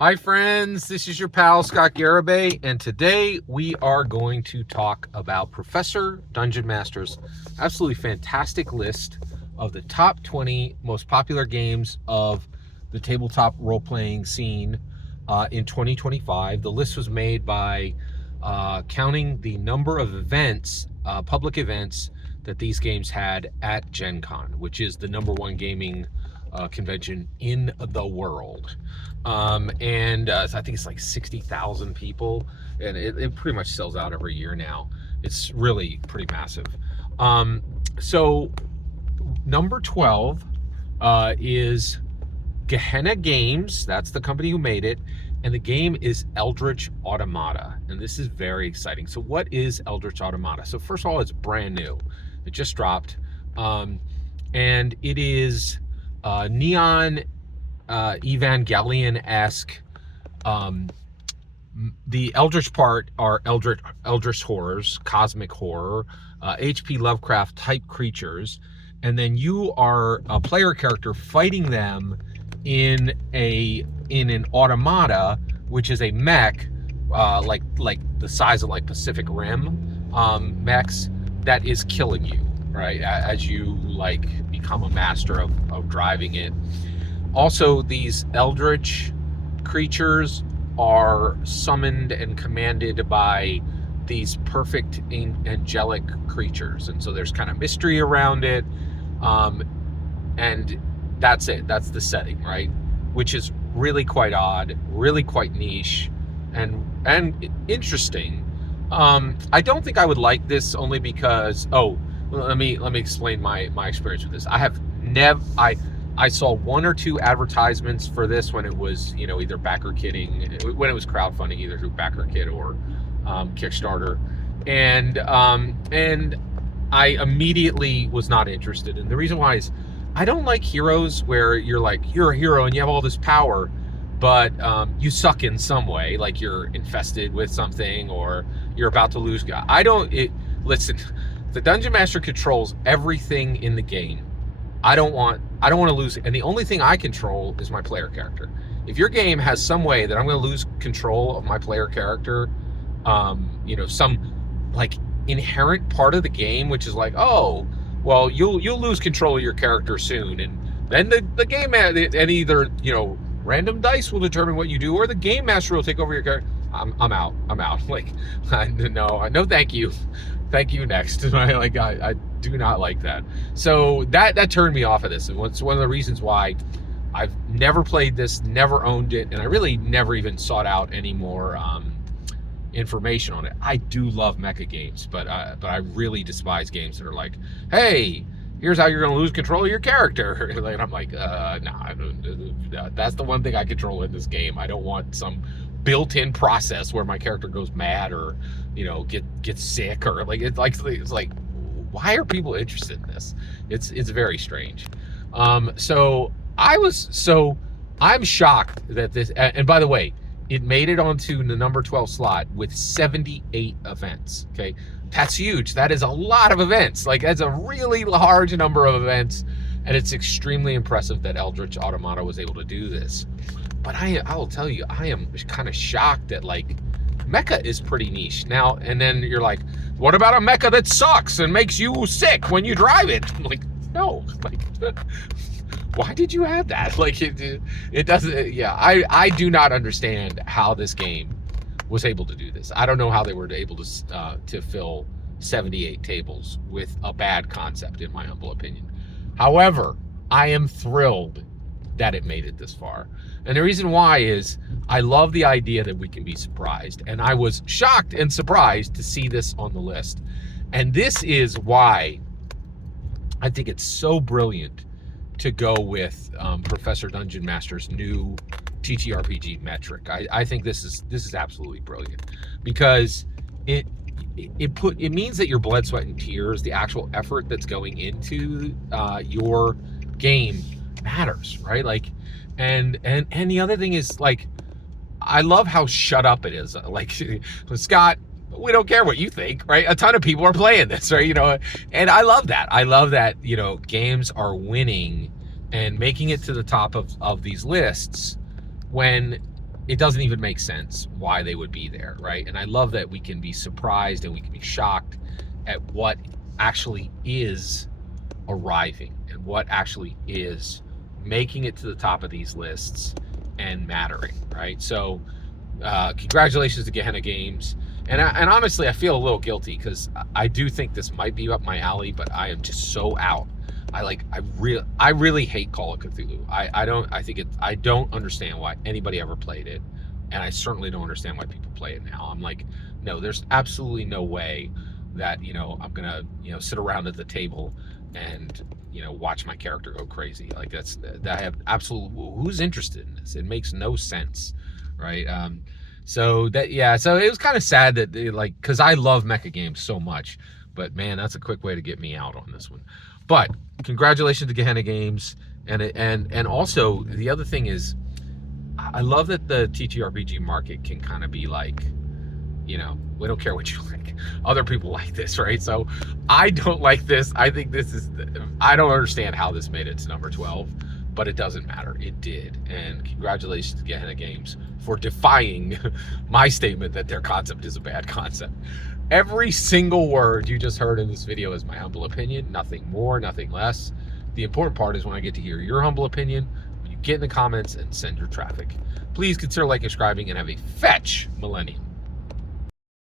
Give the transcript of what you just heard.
Hi friends, this is your pal Scott Garibay, and today we are going to talk about Professor Dungeon Master's absolutely fantastic list of the top 20 most popular games of the tabletop role-playing scene in 2025. The list was made by counting the number of events, public events, that these games had at Gen Con, which is the number one gaming convention in the world. I think it's like 60,000 people, and it pretty much sells out every year now. It's really pretty massive. So number 12 is Gehenna Games. That's the company who made it. And the game is Eldritch Automata. And this is very exciting. So what is Eldritch Automata? So first of all, it's brand new. It just dropped. And it is neon Evangelion-esque. The Eldritch part are Eldritch horrors, cosmic horror, H.P. Lovecraft type creatures, and then you are a player character fighting them in an automata, which is a mech, like the size of like Pacific Rim mechs, that is killing you, right, as you like become a master of driving it. Also, these Eldritch creatures are summoned and commanded by these perfect angelic creatures, and so there's kind of mystery around it, and that's it. That's the setting, right? Which is really quite odd, really quite niche, and interesting. I don't think I would like this, only because let me explain my experience with this. I saw one or two advertisements for this when it was, either backer kidding, when it was crowdfunding, either through BackerKit or Kickstarter, and I immediately was not interested. And the reason why is I don't like heroes where you're a hero and you have all this power, but you suck in some way, like you're infested with something or you're about to lose. Listen, the Dungeon Master controls everything in the game. I don't want to lose it. And the only thing I control is my player character. If your game has some way that I'm going to lose control of my player character, some like inherent part of the game, which is like, oh, well, you'll lose control of your character soon, and then the game, and either random dice will determine what you do, or the game master will take over your character. I'm out. Like, no, thank you. Thank you, next. I do not like that. So that turned me off of this. And it's one of the reasons why I've never played this, never owned it, and I really never even sought out any more information on it. I do love mecha games, but I really despise games that are like, hey, here's how you're going to lose control of your character. And I'm like, nah, that's the one thing I control in this game. I don't want some built-in process where my character goes mad or gets sick, or it's like why are people interested in this? It's very strange. I'm shocked that this, and by the way, it made it onto the number 12 slot with 78 events. Okay, that's huge. That is a lot of events. Like, that's a really large number of events, and it's extremely impressive that Eldritch Automata was able to do this. But I will tell you, I am kind of shocked that mecha is pretty niche now. And then you're like, what about a mecha that sucks and makes you sick when you drive it? I'm like, no, why did you add that? It doesn't. Yeah, I do not understand how this game was able to do this. I don't know how they were able to fill 78 tables with a bad concept, in my humble opinion. However, I am thrilled that it made it this far. And the reason why is I love the idea that we can be surprised. And I was shocked and surprised to see this on the list. And this is why I think it's so brilliant to go with Professor Dungeon Master's new TTRPG metric. I think this is absolutely brilliant, because it means that your blood, sweat, and tears, the actual effort that's going into your game, matters, right? And the other thing is, I love how shut up it is. Scott, we don't care what you think, right? A ton of people are playing this, right? And I love that. I love that, games are winning and making it to the top of these lists when it doesn't even make sense why they would be there, right? And I love that we can be surprised and we can be shocked at what actually is arriving and what actually is making it to the top of these lists and mattering, right? So congratulations to Gehenna Games. And honestly, I feel a little guilty because I do think this might be up my alley, but I am just so out. I really hate Call of Cthulhu. I don't understand why anybody ever played it, and I certainly don't understand why people play it now. I'm like, no, there's absolutely no way that I'm gonna sit around at the table and watch my character go crazy. Like that I have absolute, who's interested in this? It makes no sense, right? So it was kind of sad that because I love mecha games so much, but man, that's a quick way to get me out on this one. But congratulations to Gehenna Games, and also the other thing is, I love that the TTRPG market can kind of be like, we don't care what you like. Other people like this, right? So I don't like this. I think I don't understand how this made it to number 12, but it doesn't matter. It did. And congratulations to Gehenna Games for defying my statement that their concept is a bad concept. Every single word you just heard in this video is my humble opinion. Nothing more, nothing less. The important part is when I get to hear your humble opinion, when you get in the comments and send your traffic. Please consider liking, subscribing, and have a fetch millennium.